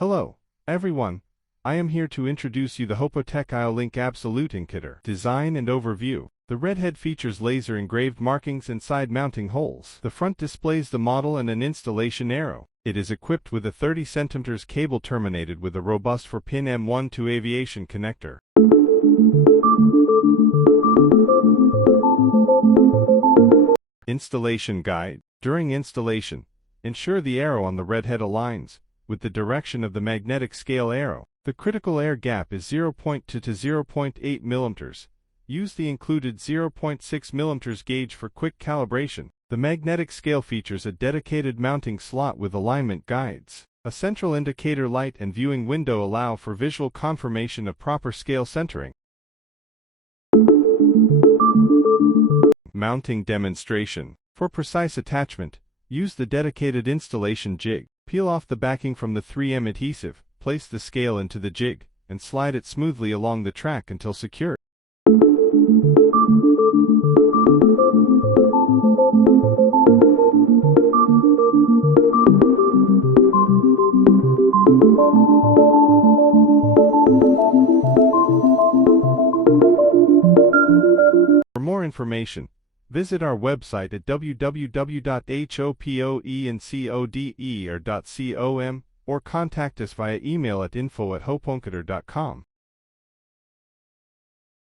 Hello, everyone. I am here to introduce you the Hopotech IO-Link Absolute Encoder. Design and overview. The redhead features laser engraved markings and side mounting holes. The front displays the model and an installation arrow. It is equipped with a 30 cm cable terminated with a robust 4-pin M12 aviation connector. Installation guide. During installation, ensure the arrow on the redhead aligns with the direction of the magnetic scale arrow. The critical air gap is 0.2 to 0.8 mm. Use the included 0.6 mm gauge for quick calibration. The magnetic scale features a dedicated mounting slot with alignment guides. A central indicator light and viewing window allow for visual confirmation of proper scale centering. Mounting demonstration. For precise attachment, use the dedicated installation jig. Peel off the backing from the 3M adhesive, place the scale into the jig, and slide it smoothly along the track until secured. For more information, visit our website at www.hopoencoder.com or contact us via email at info@hopoencoder.com.